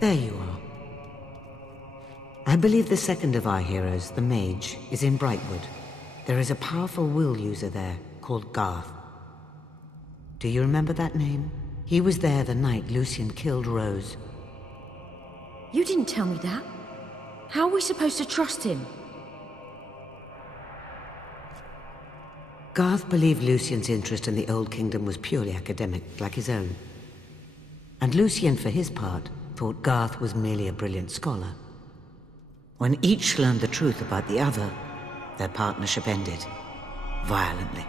There you are. I believe the second of our heroes, the mage, is in Brightwood. There is a powerful will user there called Garth. Do you remember that name? He was there the night Lucien killed Rose. You didn't tell me that. How are we supposed to trust him? Garth believed Lucien's interest in the Old Kingdom was purely academic, like his own. And Lucien, for his part, thought Garth was merely a brilliant scholar. When each learned the truth about the other, their partnership ended. Violently.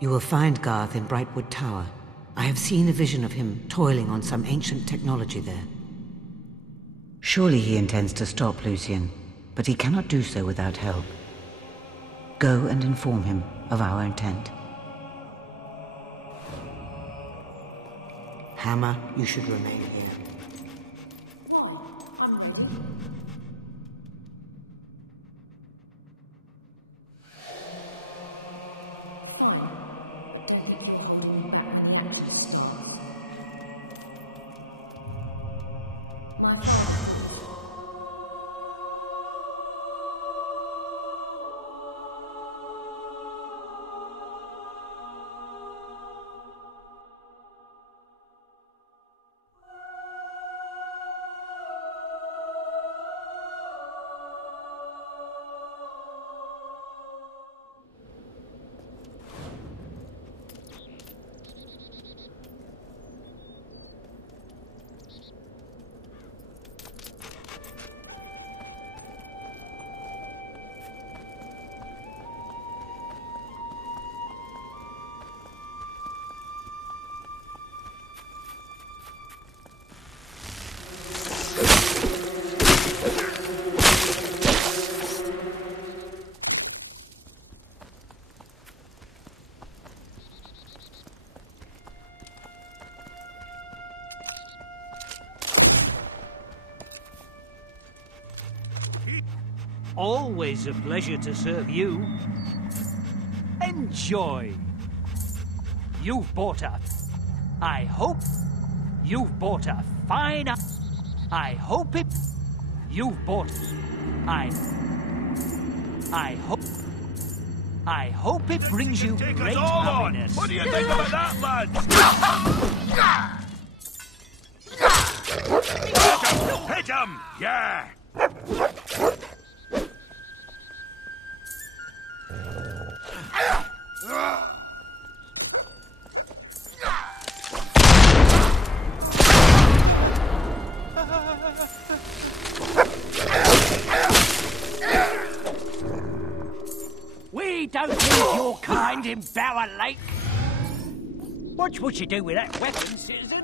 You will find Garth in Brightwood Tower. I have seen a vision of him toiling on some ancient technology there. Surely he intends to stop Lucien, but he cannot do so without help. Go and inform him of our intent. Hammer, you should remain here. Always a pleasure to serve you. Enjoy. You've bought a... I hope you've bought a fine... I hope it... You've bought... I hope it brings you great happiness. What do you think about that, lads? Hit him! Yeah! We don't need your kind in Bower Lake. Watch what you do with that weapon, citizen.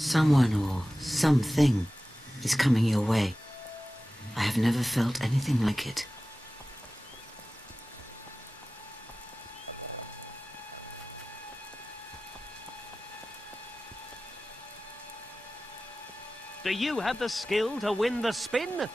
Someone or something is coming your way. I have never felt anything like it. Do you have the skill to win the spin?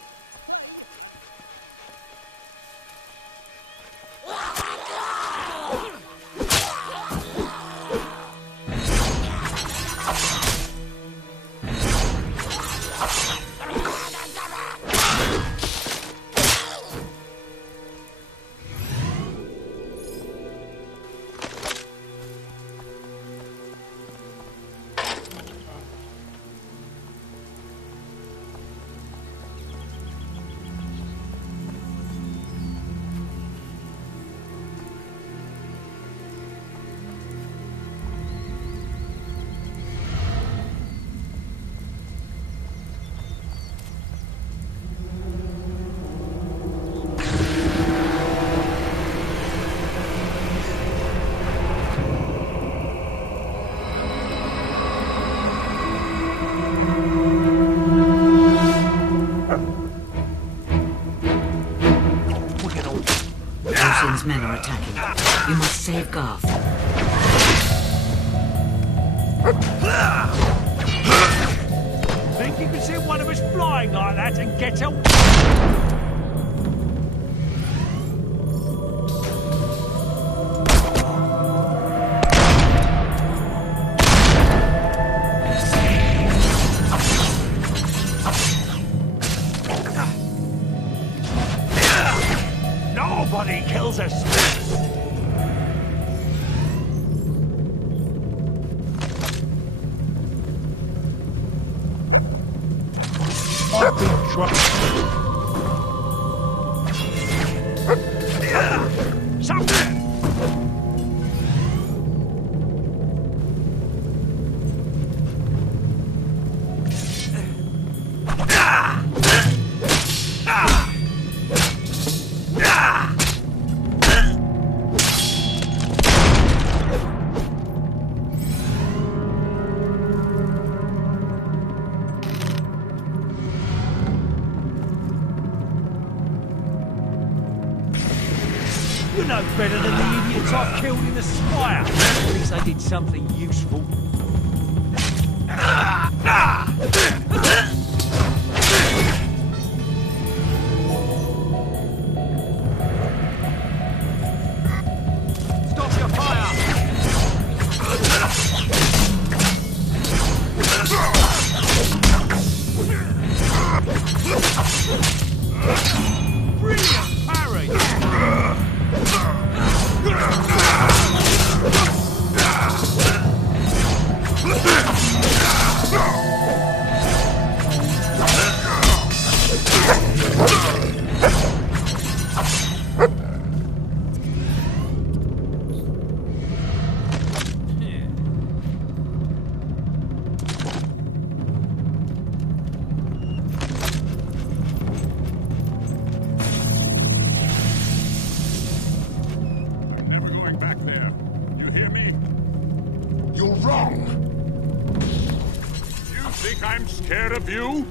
Lucien's men are attacking. You must save Garth. Think you can send one of us flying like that and get away? Nobody kills us! I've been trying. Something! You're no better than the idiots I've killed in the spire. At least I did something useful. Stop your fire! Brilliant parry! Never going back there. You hear me? You're wrong. You think I'm scared of you?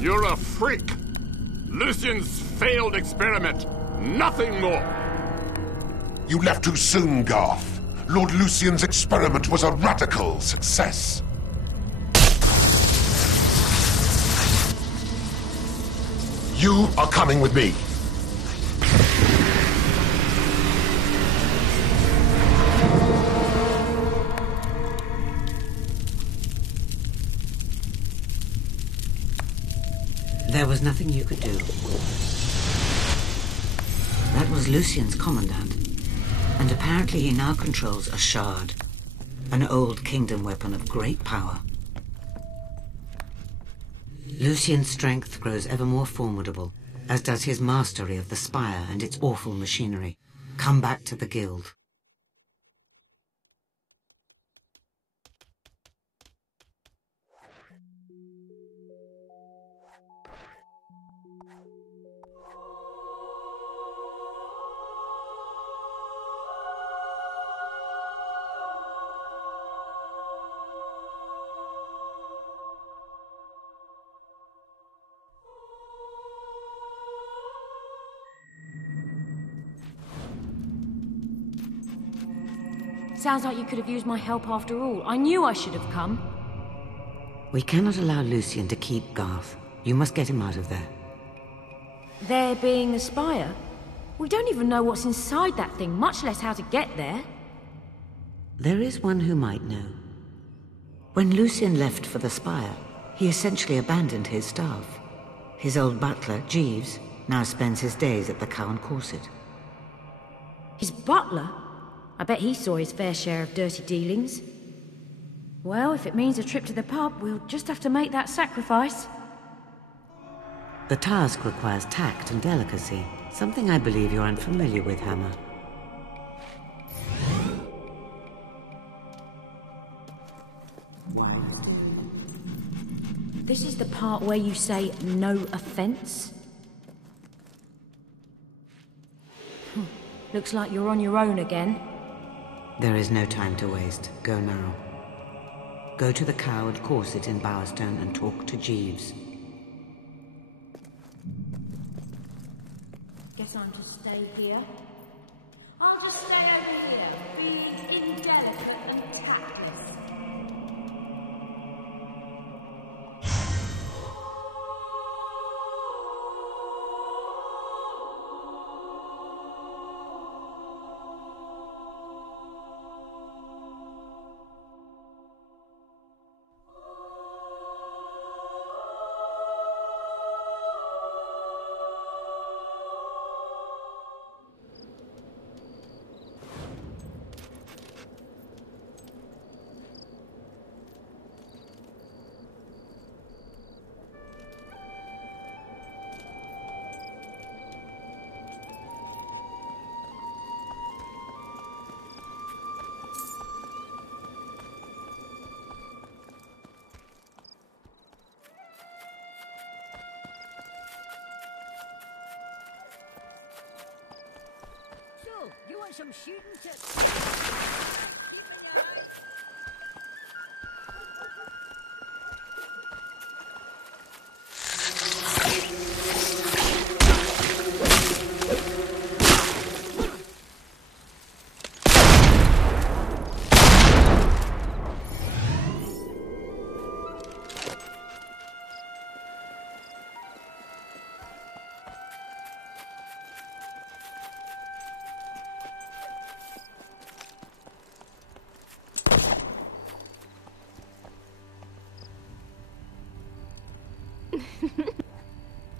You're a freak. Lucien's failed experiment. Nothing more. You left too soon, Garth. Lord Lucien's experiment was a radical success. You are coming with me. There was nothing you could do. That was Lucien's commandant, and apparently he now controls a shard, an old kingdom weapon of great power. Lucien's strength grows ever more formidable, as does his mastery of the spire and its awful machinery. Come back to the guild. Sounds like you could have used my help after all. I knew I should have come. We cannot allow Lucien to keep Garth. You must get him out of there. There being the spire? We don't even know what's inside that thing, much less how to get there. There is one who might know. When Lucien left for the spire, he essentially abandoned his staff. His old butler, Jeeves, now spends his days at the Cow and Corset. His butler? I bet he saw his fair share of dirty dealings. Well, if it means a trip to the pub, we'll just have to make that sacrifice. The task requires tact and delicacy, something I believe you're unfamiliar with, Hammer. This is the part where you say no offense? Looks like you're on your own again. There is no time to waste. Go now. Go to the Cow and Corset in Bowerstone and talk to Jeeves. Guess I'm to stay here. I'll just stay over here, being indelicate and tactless. You want some shooting tips? Keep an eye.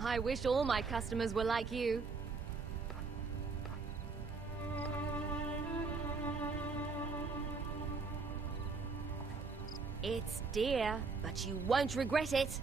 I wish all my customers were like you. It's dear, but you won't regret it.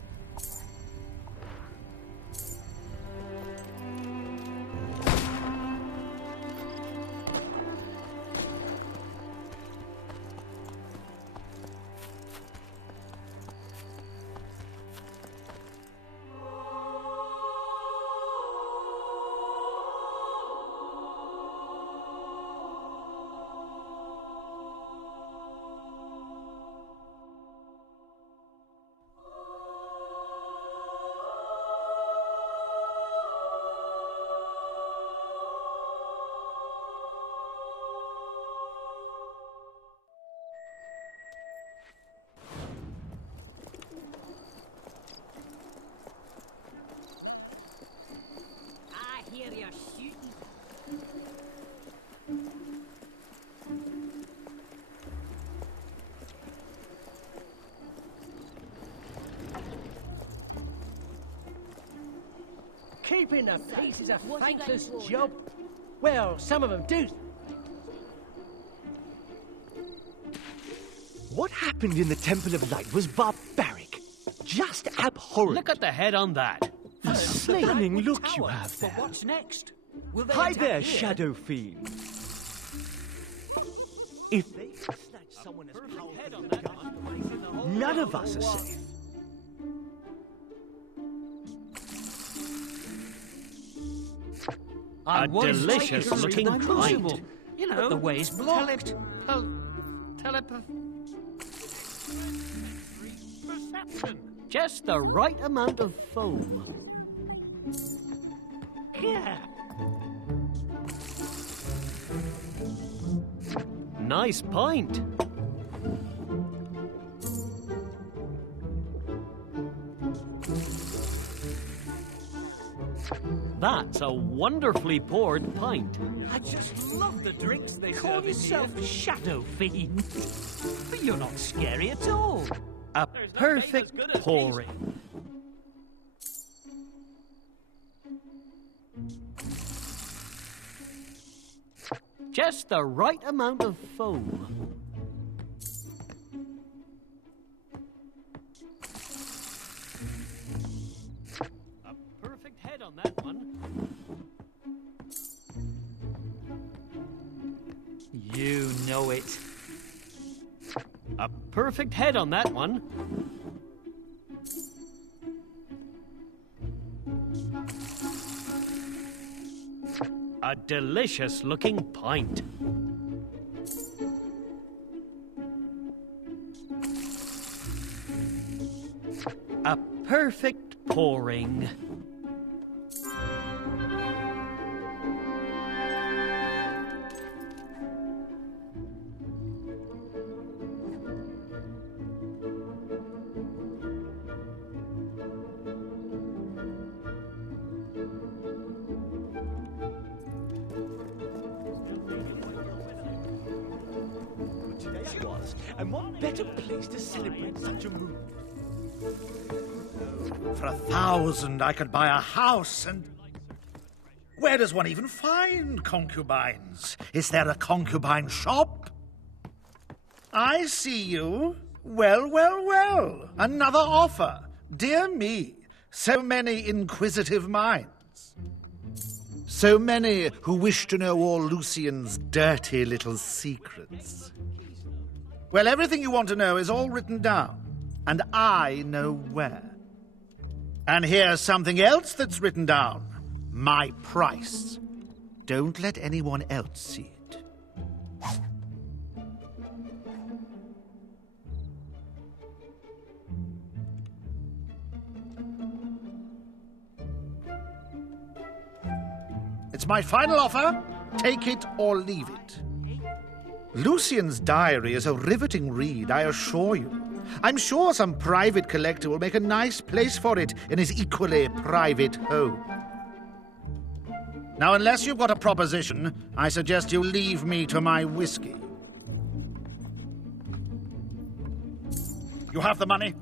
Keeping the peace is a thankless job. Well, some of them do. What happened in the Temple of Light was barbaric. Just abhorrent. Look at the head on that. The stunning look you have there. What's next? Will they Hi attack there, here? Shadow Fiend. If they snatch someone as powerful as Garth, none of us are safe. A delicious looking Crucible. pint. You know, the way's blocked. Just the right amount of foam. Yeah. Nice pint. That's a wonderfully poured pint. I just love the drinks they call yourself Shadow Fiend. But you're not scary at all. A perfect pouring. Just the right amount of foam. A perfect head on that one. You know it. A perfect head on that one. A delicious looking pint. A perfect pouring. And what better place to celebrate such a move? For 1,000, I could buy a house and... Where does one even find concubines? Is there a concubine shop? I see you. Well, well, well. Another offer. Dear me, so many inquisitive minds. So many who wish to know all Lucien's dirty little secrets. Well, everything you want to know is all written down, and I know where. And here's something else that's written down. My price. Don't let anyone else see it. It's my final offer. Take it or leave it. Lucien's diary is a riveting read, I assure you. I'm sure some private collector will make a nice place for it in his equally private home. Now, unless you've got a proposition, I suggest you leave me to my whiskey. You have the money?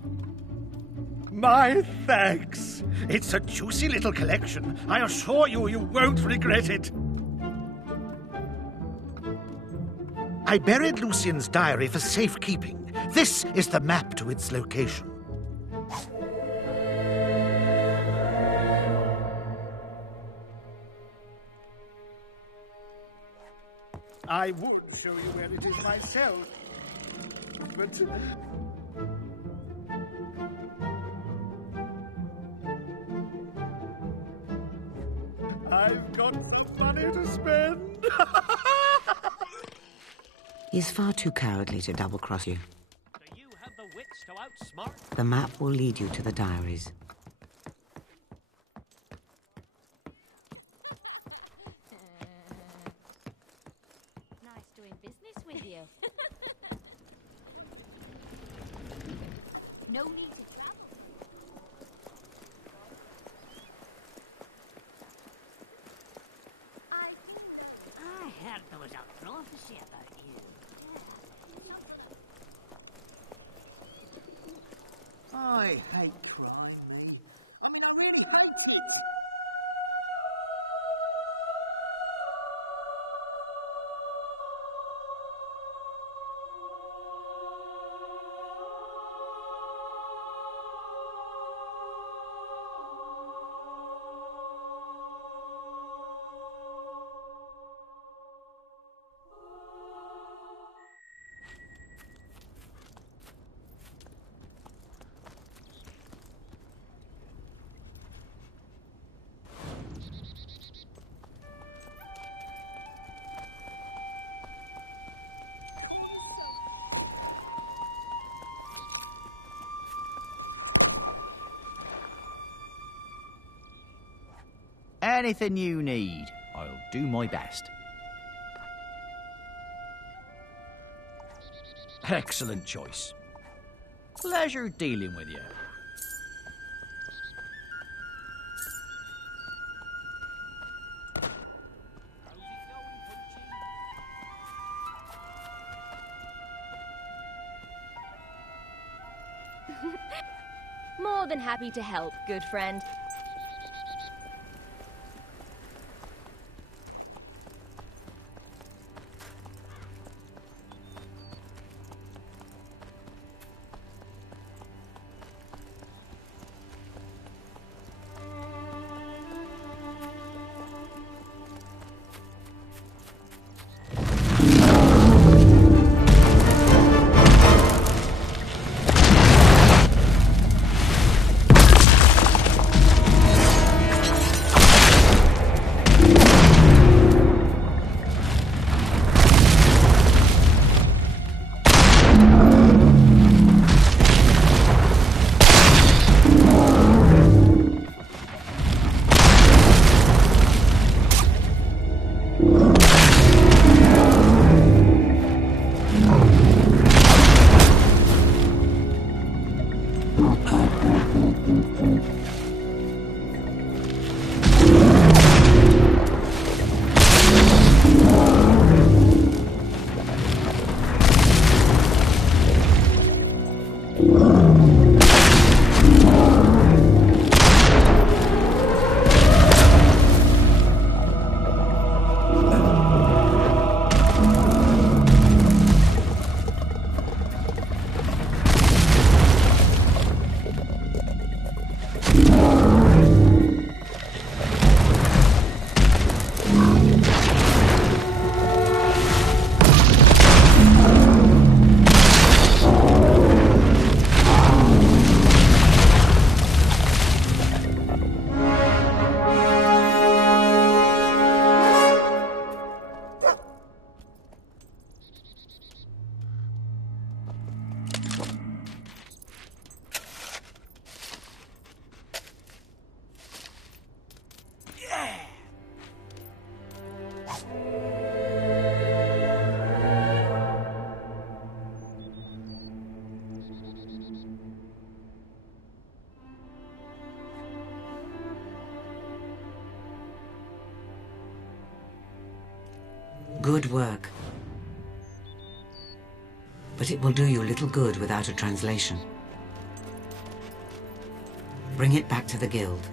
My thanks. It's a juicy little collection. I assure you, you won't regret it. I buried Lucien's diary for safekeeping. This is the map to its location. I would show you where it is myself, but... I've got the money to spend. He's far too cowardly to double-cross you. Do you have the wits to outsmart? The map will lead you to the diaries. Nice doing business with you. No need to travel. I heard there was a prophecy about you. I hate crime, me. I mean, I really hate it. Anything you need, I'll do my best. Excellent choice. Pleasure dealing with you. More than happy to help, good friend. Good work. But it will do you little good without a translation. Bring it back to the guild.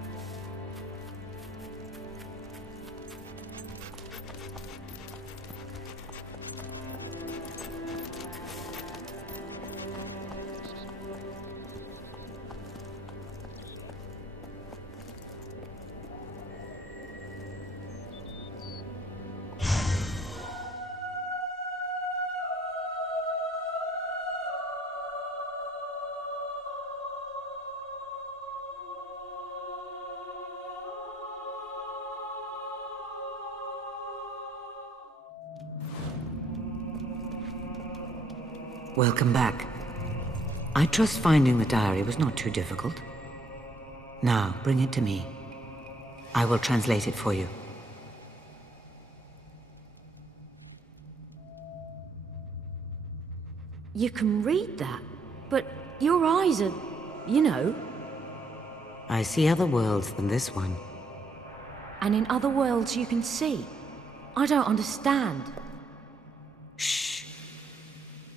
Welcome back. I trust finding the diary was not too difficult. Now, bring it to me. I will translate it for you. You can read that, but your eyes are, you know. I see other worlds than this one. And in other worlds you can see. I don't understand. Shh.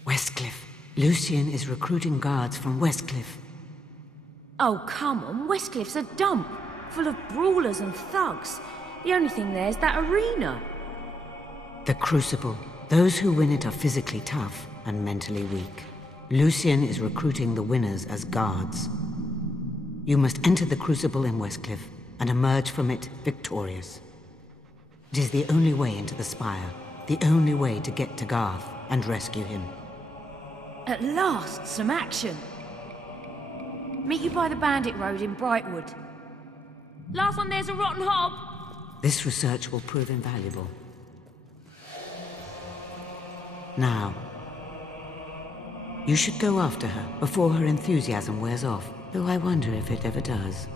Westcliff. Lucien is recruiting guards from Westcliff. Oh, come on. Westcliff's a dump, full of brawlers and thugs. The only thing there's that arena. The Crucible. Those who win it are physically tough and mentally weak. Lucien is recruiting the winners as guards. You must enter the Crucible in Westcliff and emerge from it victorious. It is the only way into the Spire, the only way to get to Garth and rescue him. At last, some action. Meet you by the Bandit Road in Brightwood. Last one there's a rotten hob. This research will prove invaluable. Now, you should go after her before her enthusiasm wears off, though I wonder if it ever does.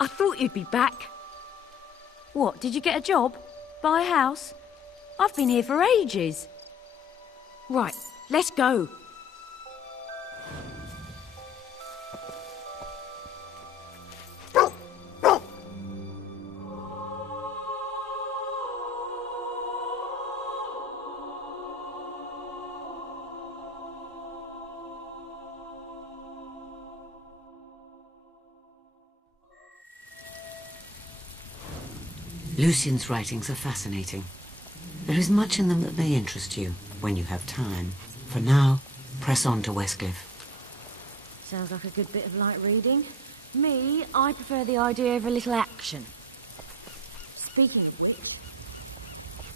I thought you'd be back. What, did you get a job? Buy a house? I've been here for ages. Right, let's go. Lucien's writings are fascinating. There is much in them that may interest you when you have time. For now, press on to Westcliff. Sounds like a good bit of light reading. Me, I prefer the idea of a little action. Speaking of which,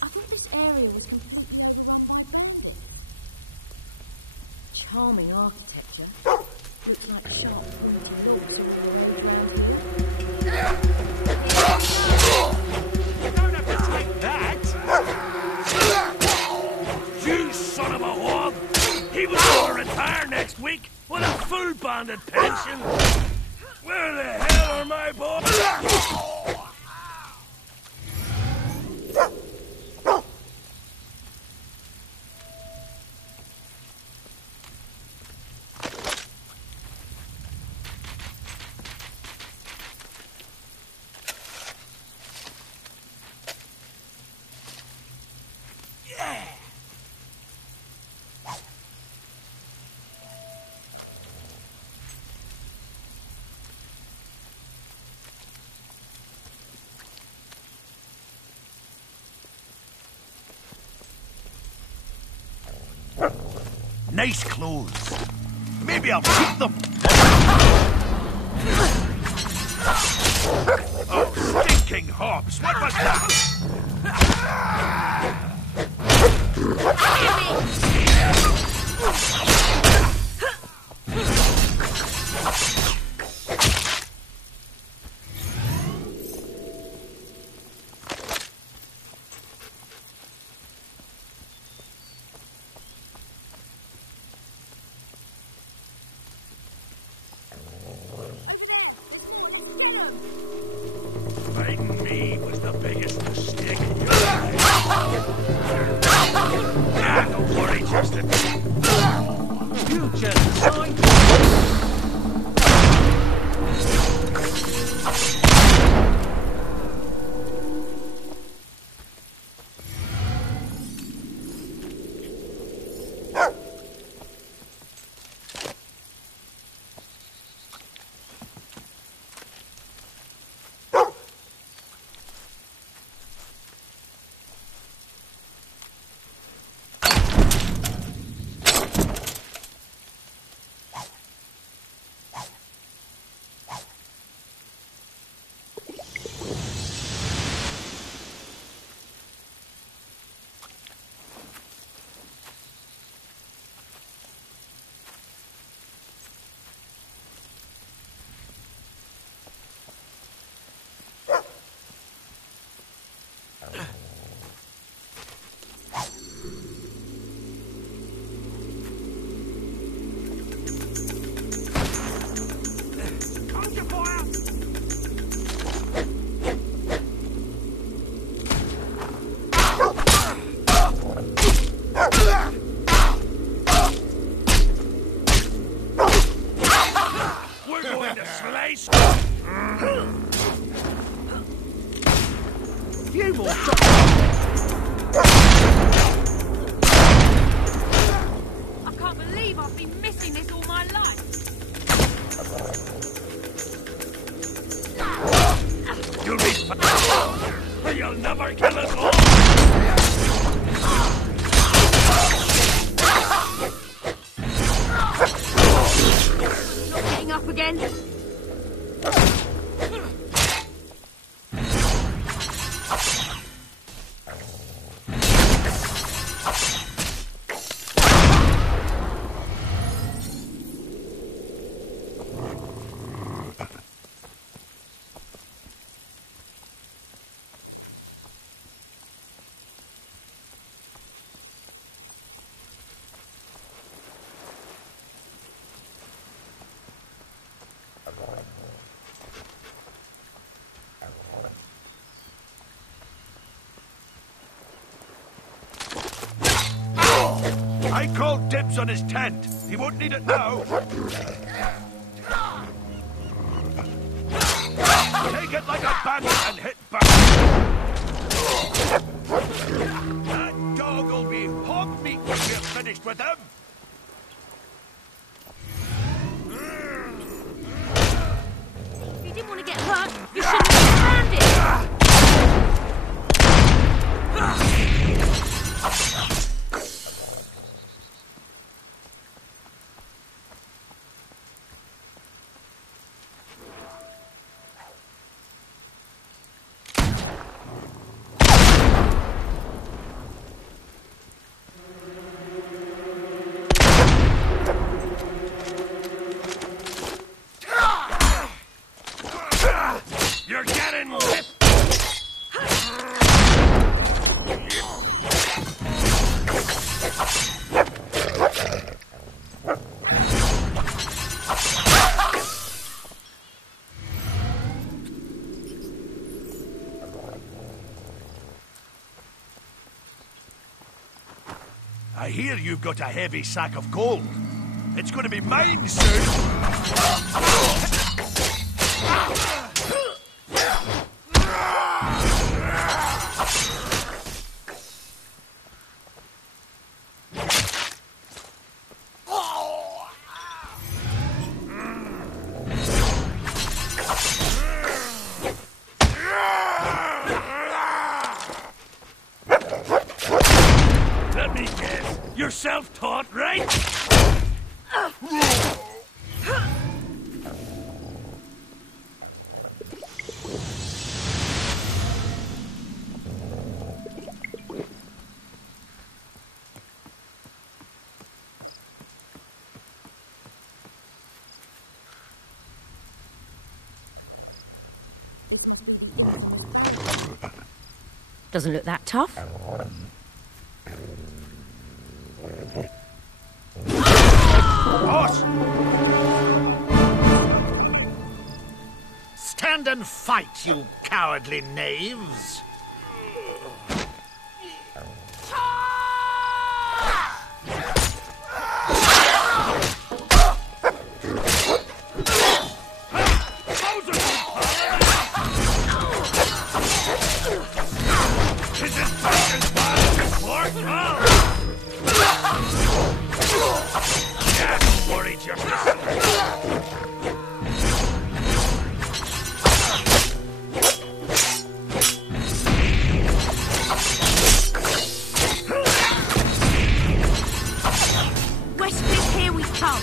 I thought this area was completely... Charming architecture. Looks like sharp primitive looks. You don't have to take that! You son of a whore! He was going to retire next week with a full bonded pension! Where the hell are my boys? Nice clothes. Maybe I'll keep them. Oh, stinking hops! What was that? Fighting me was the biggest mistake in your life. Ah, don't worry, Justin. You just signed. We're going to slice. Few more shots. I can't believe I've been missing this all my life. You'll be fine. You'll never kill us all. Not getting up again. I called dibs on his tent. He won't need it now. Take it like a bandit and hit back. That dog will be hog meat when we're finished with him. If you didn't want to get hurt, you shouldn't have planned it. You're getting whipped. I hear you've got a heavy sack of gold. It's going to be mine soon. Let me guess. You're self-taught, right? Doesn't look that tough. Boss! Stand and fight, you cowardly knaves! Westcliff, here we come.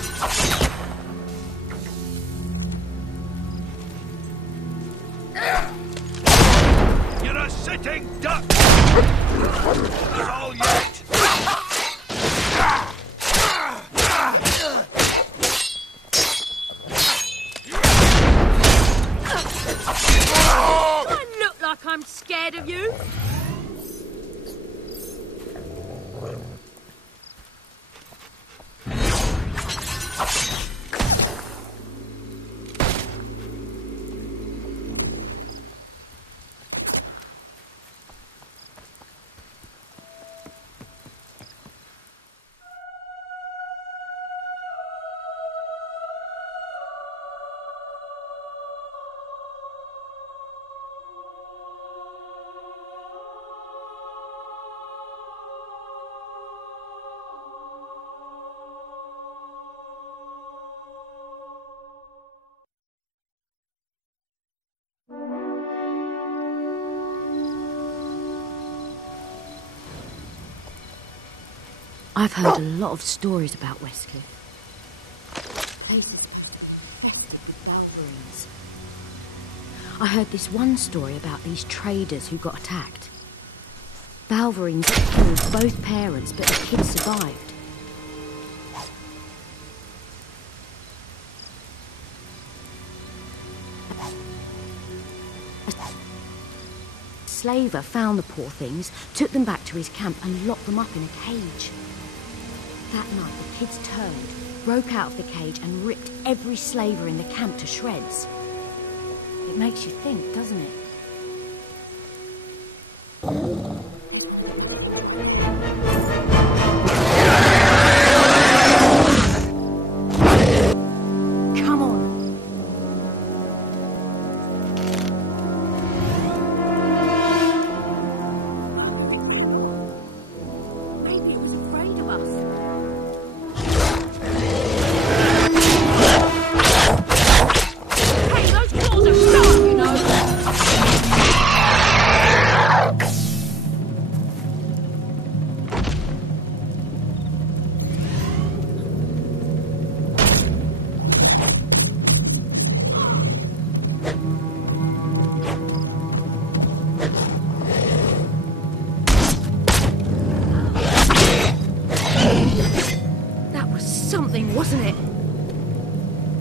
You're a sitting duck! That's all yet! Do I look like I'm scared of you? I've heard a lot of stories about Westcliff. Places infested with barbarians. I heard this one story about these traders who got attacked. Balverines killed both parents, but the kids survived. A slaver found the poor things, took them back to his camp and locked them up in a cage. That night, the kids turned, broke out of the cage and ripped every slaver in the camp to shreds. It makes you think, doesn't it?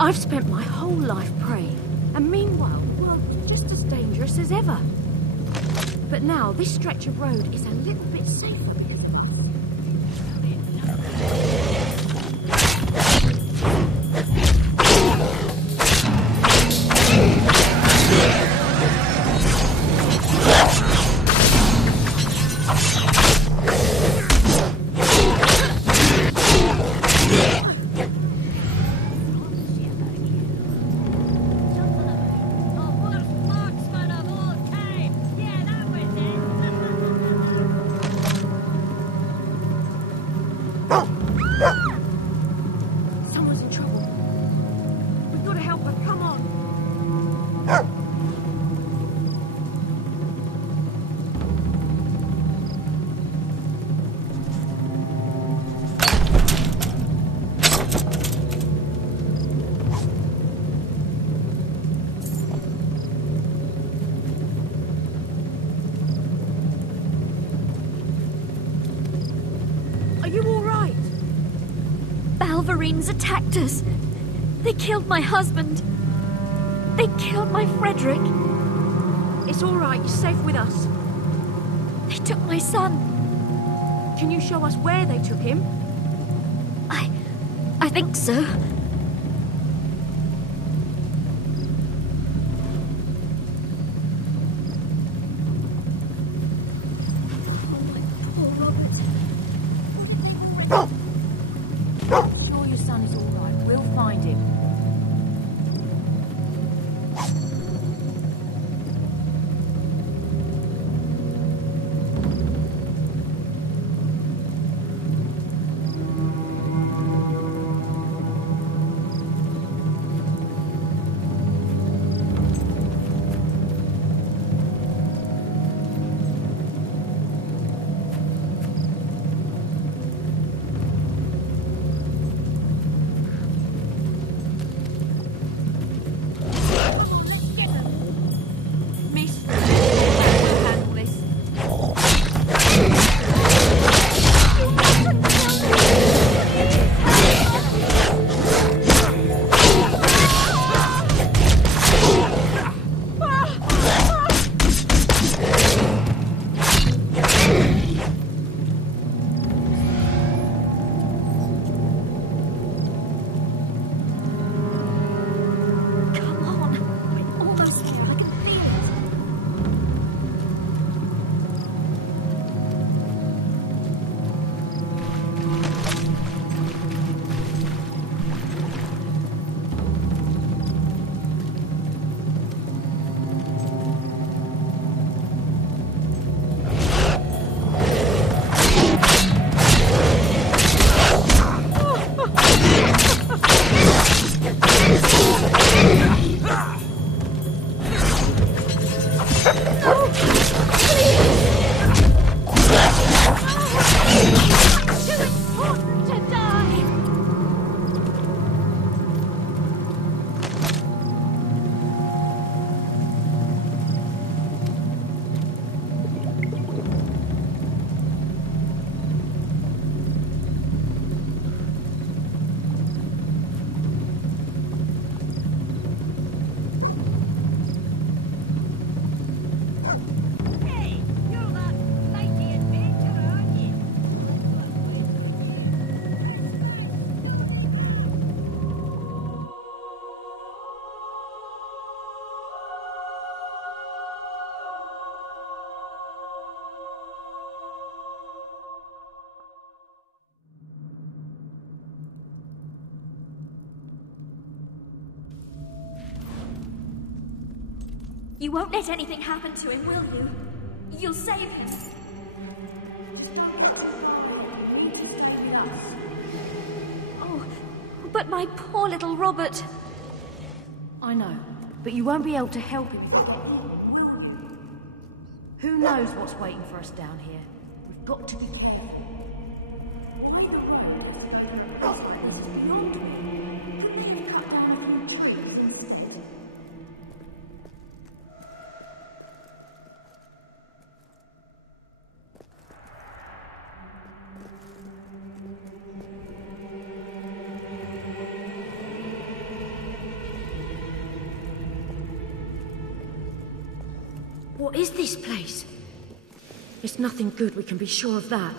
I've spent my whole life praying, and meanwhile, the world's just as dangerous as ever. But now, this stretch of road is a little bit safer. Someone's in trouble. We've got to help her. Come on. Are you all right? Balverines attacked us. They killed my husband. They killed my Frederick. It's all right. You're safe with us. They took my son. Can you show us where they took him? I think so. Sure your son is all right. We'll find him. You won't let anything happen to him, will you? You'll save him. Oh, but my poor little Robert. I know, but you won't be able to help him. Who knows what's waiting for us down here? We've got to be careful. What is this place? It's nothing good, we can be sure of that.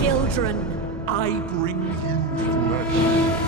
Children! I bring you flesh.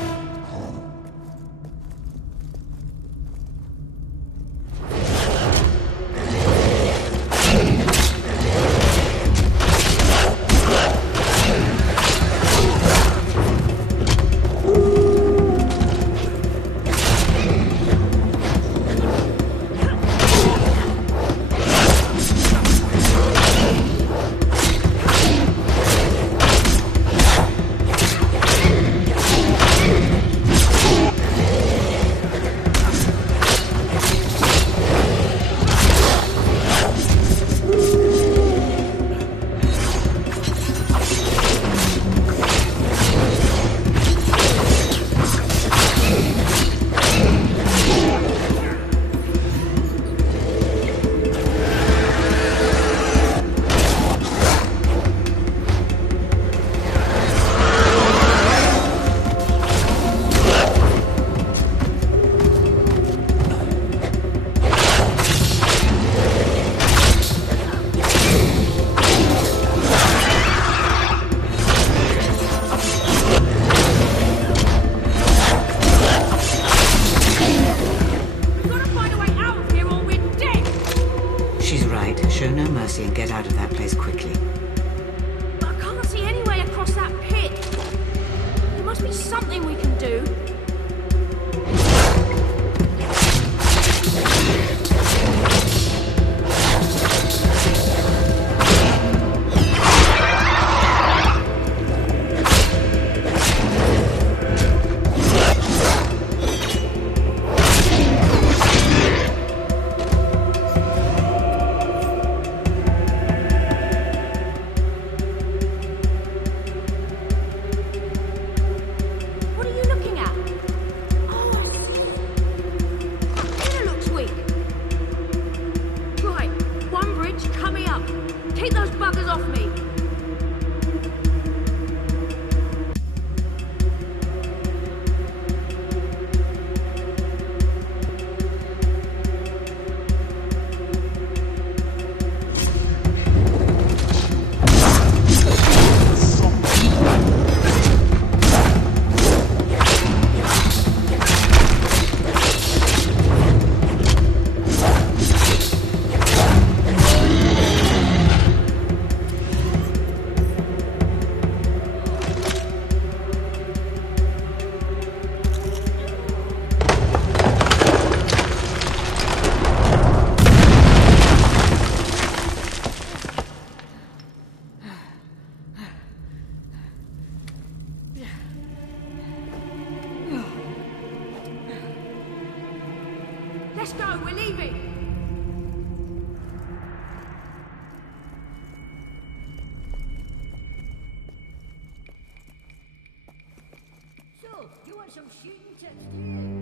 And get out of that place quickly. But I can't see any way across that pit. There must be something we can do. Let's go, we're leaving! So, you want some shooting tips, do you?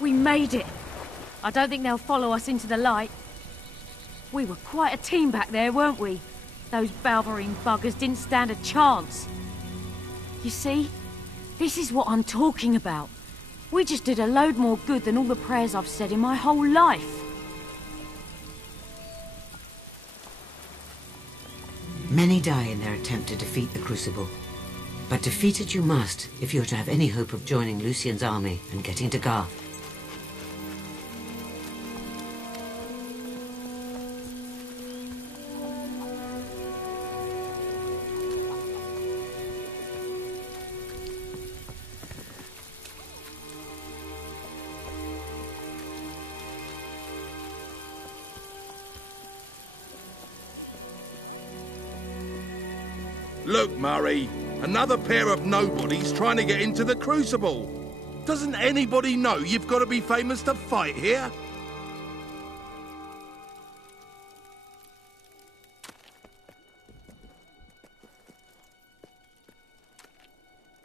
We made it! I don't think they'll follow us into the light. We were quite a team back there, weren't we? Those Balverine buggers didn't stand a chance. You see? This is what I'm talking about. We just did a load more good than all the prayers I've said in my whole life. Many die in their attempt to defeat the Crucible. But defeat it you must if you're to have any hope of joining Lucien's army and getting to Garth. Look, Murray, another pair of nobodies trying to get into the Crucible. Doesn't anybody know you've got to be famous to fight here?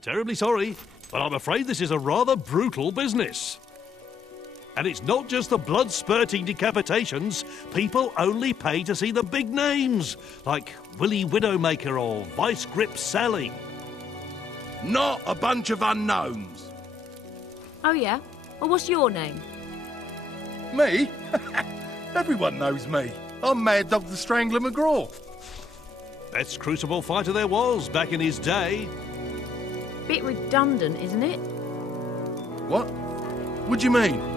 Terribly sorry, but I'm afraid this is a rather brutal business. And it's not just the blood-spurting decapitations. People only pay to see the big names, like Willie Widowmaker or Vice Grip Sally. Not a bunch of unknowns. Oh, yeah? Well, what's your name? Me? Everyone knows me. I'm Mad Dog the Strangler McGraw. Best Crucible fighter there was back in his day. Bit redundant, isn't it? What? What do you mean?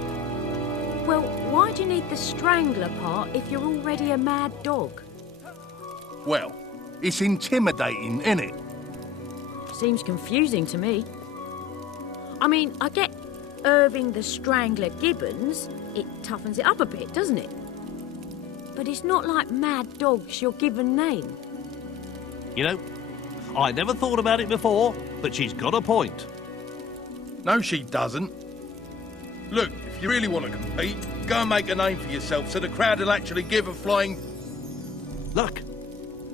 Well, why do you need the strangler part if you're already a mad dog? Well, it's intimidating, innit? Seems confusing to me. I mean, I get Irving the Strangler Gibbons. It toughens it up a bit, doesn't it? But it's not like Mad Dog's your given name. You know, I never thought about it before, but she's got a point. No, she doesn't. Look, if you really want to compete, go and make a name for yourself so the crowd will actually give a flying... Luck.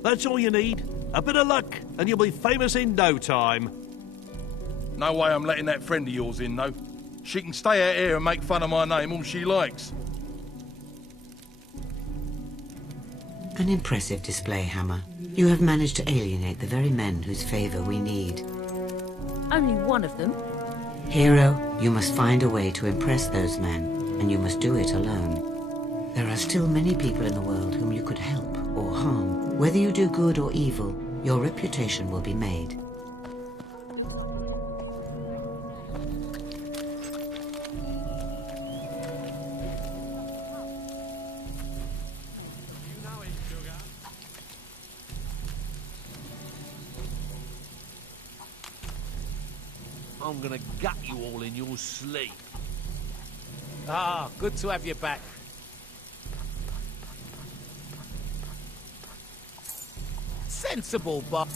That's all you need. A bit of luck, and you'll be famous in no time. No way I'm letting that friend of yours in, though. She can stay out here and make fun of my name all she likes. An impressive display, Hammer. You have managed to alienate the very men whose favor we need. Only one of them. Hero, you must find a way to impress those men, and you must do it alone. There are still many people in the world whom you could help or harm. Whether you do good or evil, your reputation will be made. I'm gonna gut you all in your sleep. Ah, good to have you back. Sensible, Bob.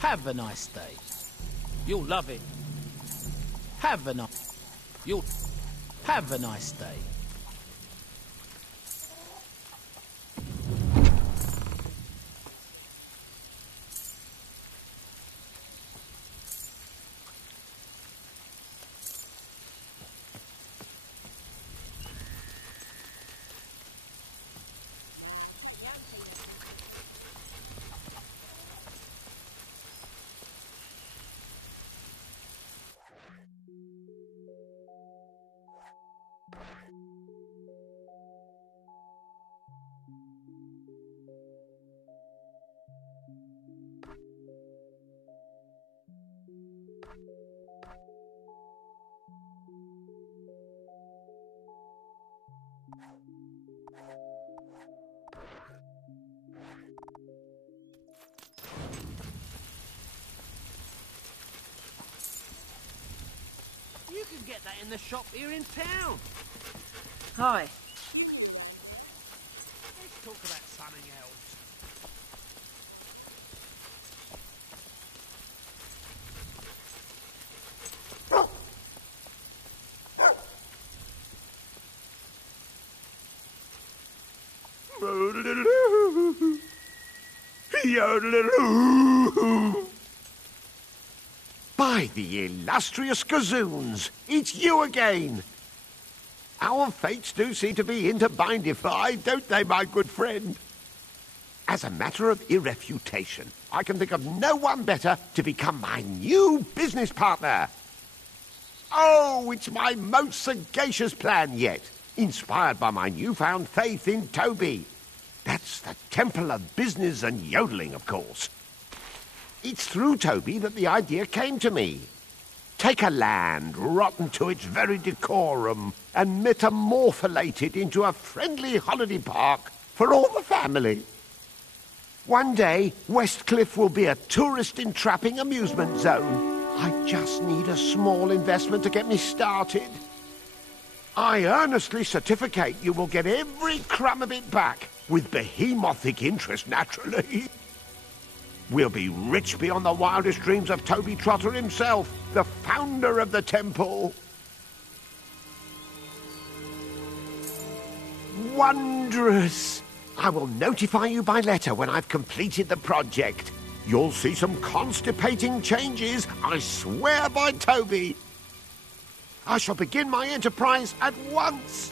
Have a nice day. You'll love it. Have a nice... You'll... Have a nice day. You can get that in the shop here in town. Hi. Let's talk about something else. By the illustrious gazoons, it's you again. Our fates do seem to be intermindified, don't they, my good friend? As a matter of irrefutation, I can think of no one better to become my new business partner. Oh, it's my most sagacious plan yet, inspired by my newfound faith in Toby. That's the Temple of Business and Yodeling, of course. It's through Toby that the idea came to me. Take a land rotten to its very decorum and metamorpholate it into a friendly holiday park for all the family. One day, Westcliff will be a tourist-entrapping amusement zone. I just need a small investment to get me started. I earnestly certificate you will get every crumb of it back, with behemothing interest, naturally. We'll be rich beyond the wildest dreams of Toby Trotter himself, the founder of the temple. Wondrous! I will notify you by letter when I've completed the project. You'll see some constipating changes, I swear by Toby. I shall begin my enterprise at once.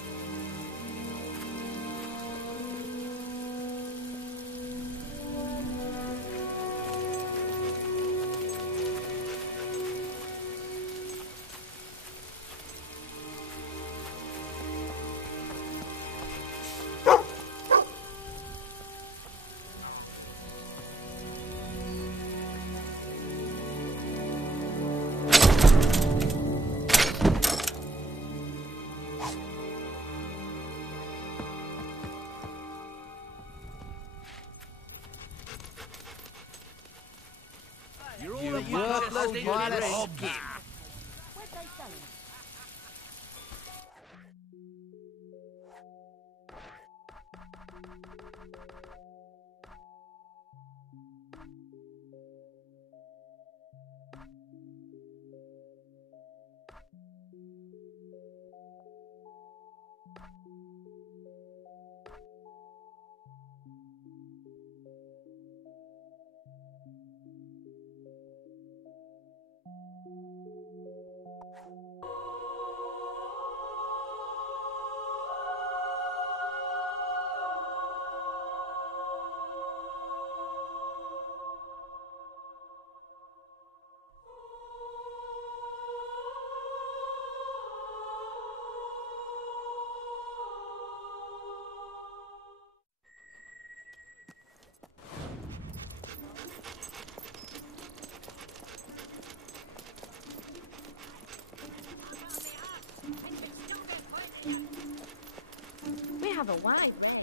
Have a wide range.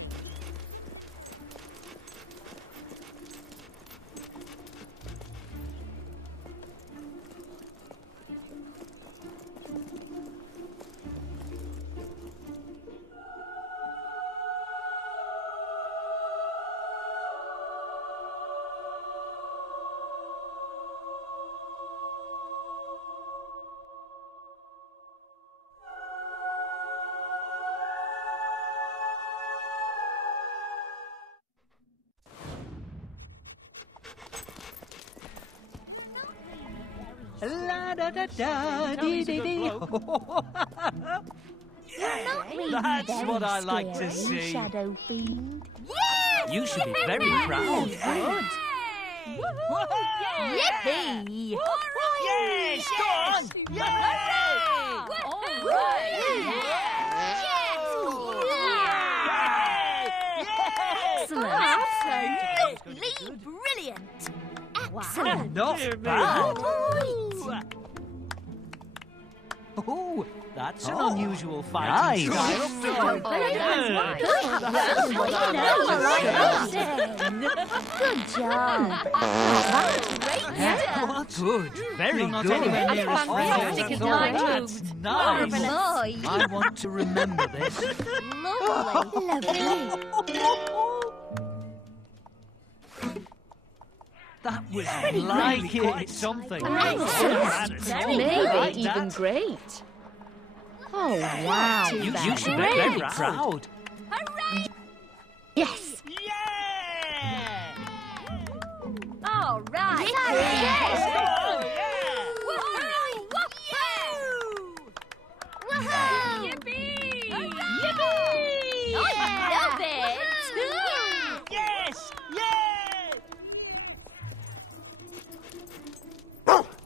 La da da da dee dee dee. That's what I like to see. Shadow fiend. Yes! You should be very proud. Good. Yippee! Yes! Go on! Yes! All right! Excellent! Absolutely brilliant! Excellent! Not bad! Oh, that's an unusual fighting style. Good job. Good, very good. That's nice. I want to remember this. Lovely. That was like it. Something. Maybe even great. Oh, wow. You should be very proud. Hooray! Yes. Yeah! All right. Yes! Oh, yeah! Woohoo! Woohoo! Woohoo! Yippee! Yippee! I love it! Yes! Yeah!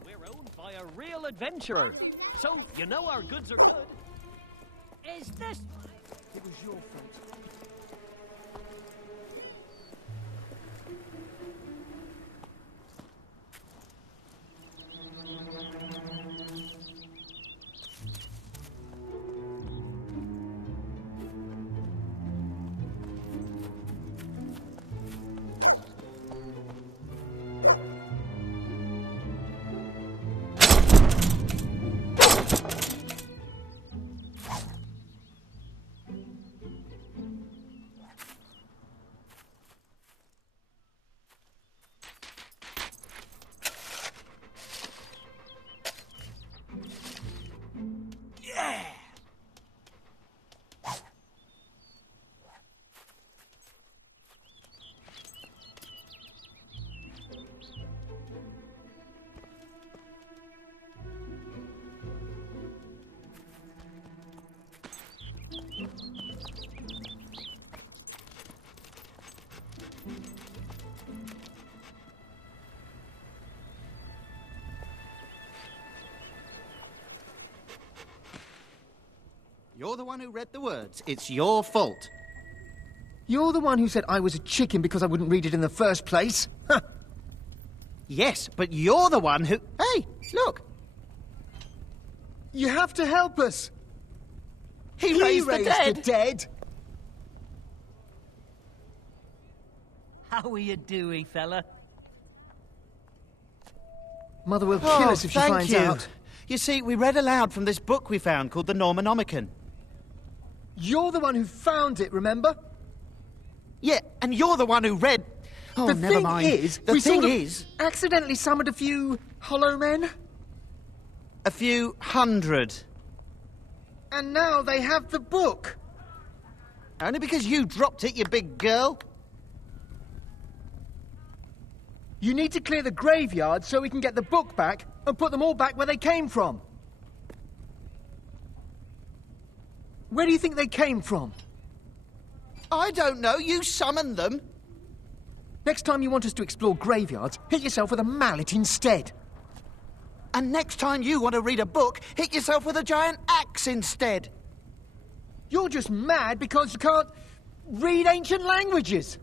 We're owned by a real adventurer. So, you know our goods are good. Is this... It was your fault. You're the one who read the words. It's your fault. You're the one who said I was a chicken because I wouldn't read it in the first place. Huh. Yes, but you're the one who... Hey, look. You have to help us. He raised the dead. How are you doing, fella? Mother will kill us if she finds out. You see, we read aloud from this book we found called the Normanomicon. You're the one who found it, remember? Yeah, and you're the one who read... Oh, never mind. The thing is, accidentally summoned a few hollow men. A few hundred. And now they have the book. Only because you dropped it, you big girl. You need to clear the graveyard so we can get the book back and put them all back where they came from. Where do you think they came from? I don't know. You summoned them. Next time you want us to explore graveyards, hit yourself with a mallet instead. And next time you want to read a book, hit yourself with a giant axe instead. You're just mad because you can't read ancient languages.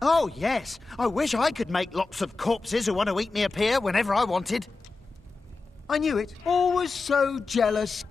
Oh, yes. I wish I could make lots of corpses who want to eat me appear whenever I wanted. I knew it. Always so jealous.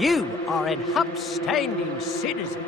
You are an upstanding citizen.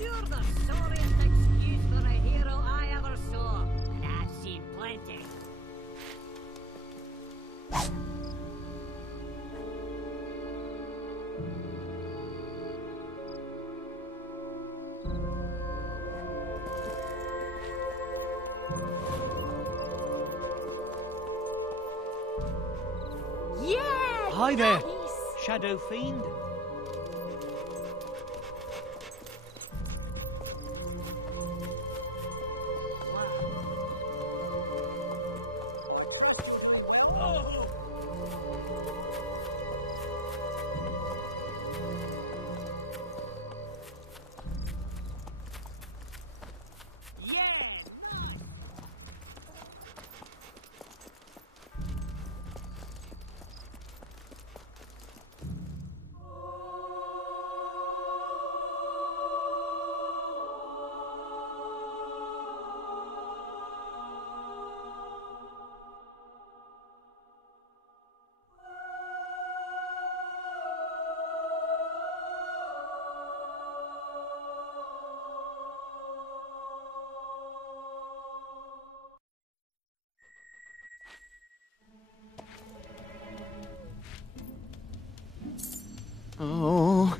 You're the sorriest excuse for a hero I ever saw, and I've seen plenty. Yeah! Hi there, Nice. Shadow Fiend. Oh.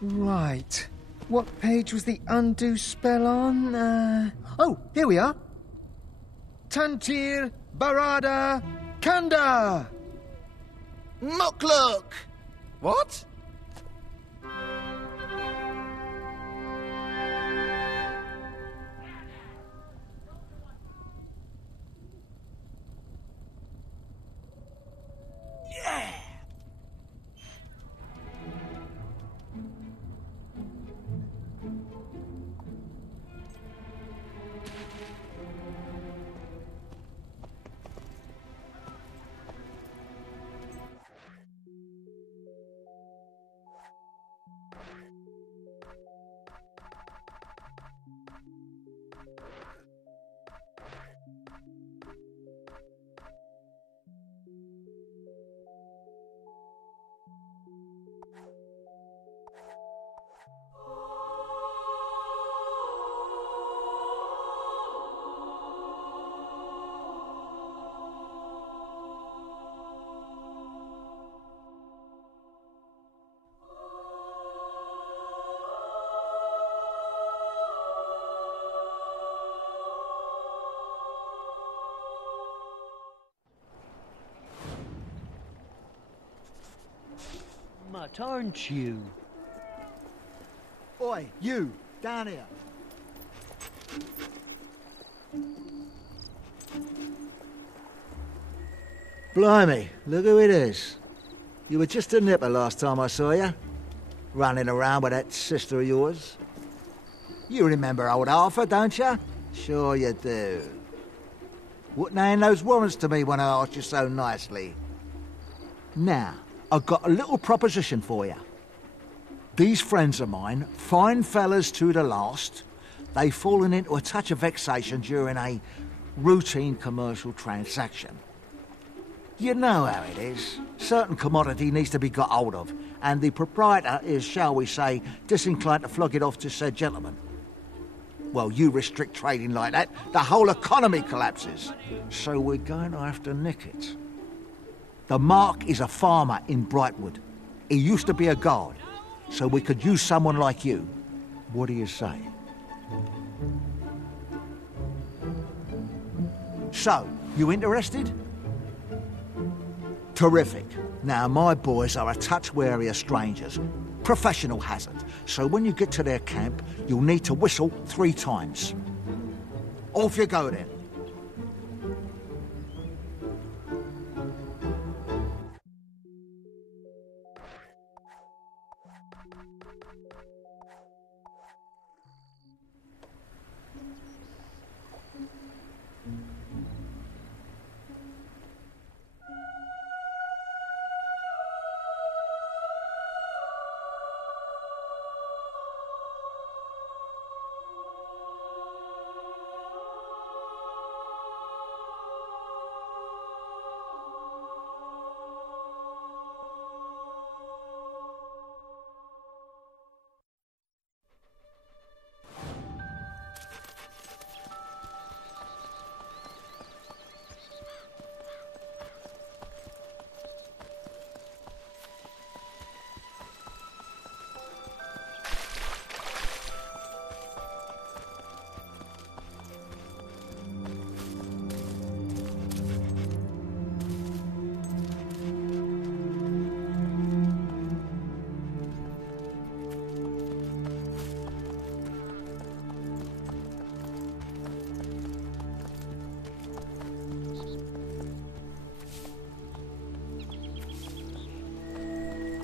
Right. What page was the undo spell on? Oh, here we are. Tantir Barada Kanda! Mukluk! What? Mutt, aren't you? Oi, you, down here. Blimey, look who it is. You were just a nipper last time I saw you. Running around with that sister of yours. You remember old Arthur, don't you? Sure you do. Wouldn't hand those warrants to me when I asked you so nicely. Now, I've got a little proposition for you. These friends of mine, fine fellas to the last, they've fallen into a touch of vexation during a routine commercial transaction. You know how it is. Certain commodity needs to be got hold of, and the proprietor is, shall we say, disinclined to flog it off to said gentleman. Well, you restrict trading like that, the whole economy collapses. So we're going to have to nick it. The Mark is a farmer in Brightwood. He used to be a guard, so we could use someone like you. What do you say? So, you interested? Terrific. Now, my boys are a touch wary of strangers. Professional hazard. So when you get to their camp, you'll need to whistle 3 times. Off you go then.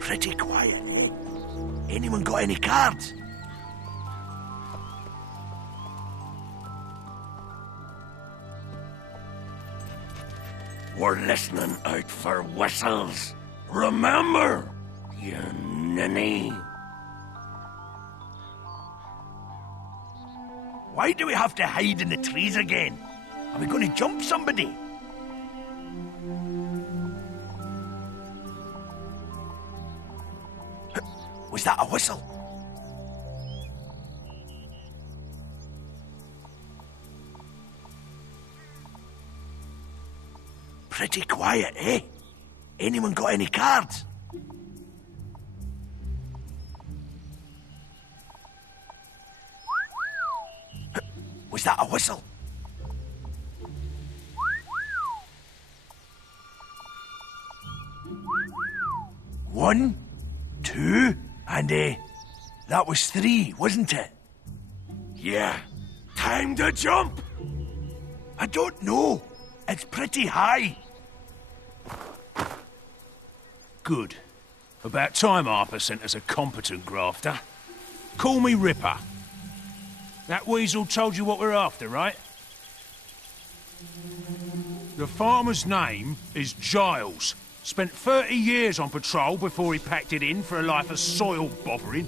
Pretty quiet, eh? Anyone got any cards? We're listening out for whistles. Remember, you ninny. Why do we have to hide in the trees again? Are we going to jump somebody? Was that a whistle? Pretty quiet, eh? Anyone got any cards? Was that a whistle? One, two, and that was three, wasn't it? Yeah. Time to jump! I don't know. It's pretty high. Good. About time Harper sent us a competent grafter. Call me Ripper. That weasel told you what we're after, right? The farmer's name is Giles. Spent 30 years on patrol before he packed it in for a life of soil bothering.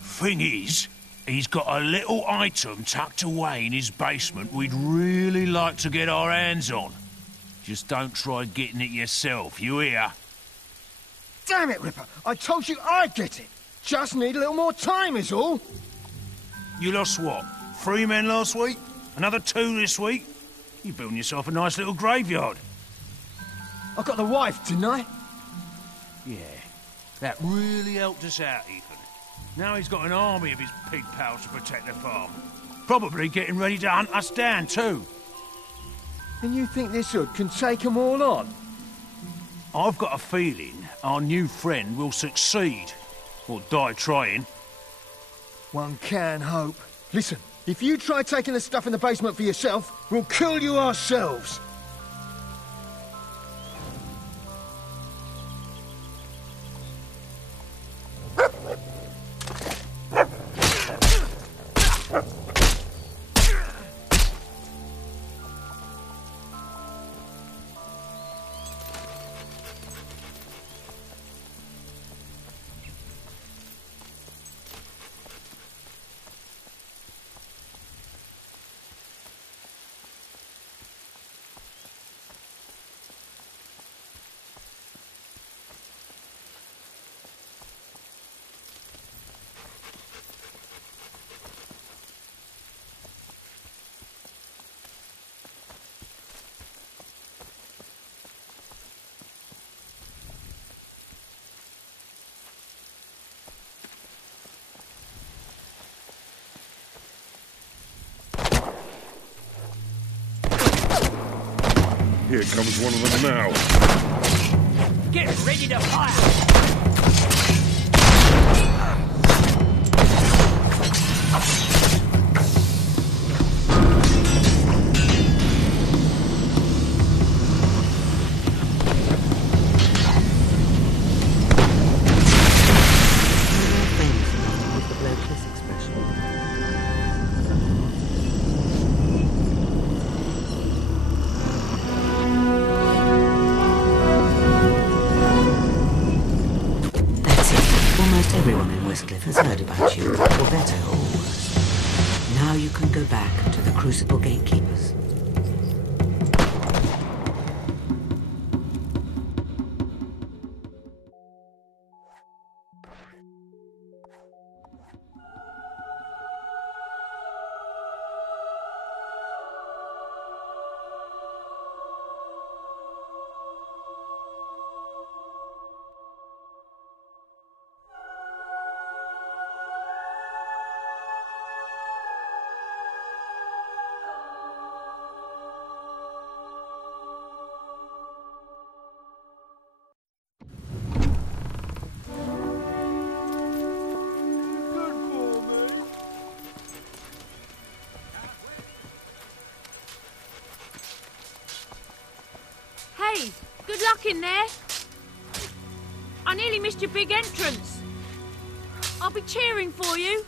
Thing is, he's got a little item tucked away in his basement we'd really like to get our hands on. Just don't try getting it yourself, you hear? Damn it, Ripper! I told you I'd get it! Just need a little more time is all! You lost what? 3 men last week? Another 2 this week? You're building yourself a nice little graveyard. I got the wife, didn't I? Yeah, that really helped us out, Ethan. Now he's got an army of his pig pals to protect the farm. Probably getting ready to hunt us down, too. And you think this hood can take them all on? I've got a feeling our new friend will succeed. Or die trying. One can hope. Listen, if you try taking the stuff in the basement for yourself, we'll kill you ourselves. Here comes one of them now. Get ready to fire! Everyone in Westcliff has heard about you, for better or worse. Now you can go back to the Crucible gatekeepers. Hey, good luck in there. I nearly missed your big entrance. I'll be cheering for you.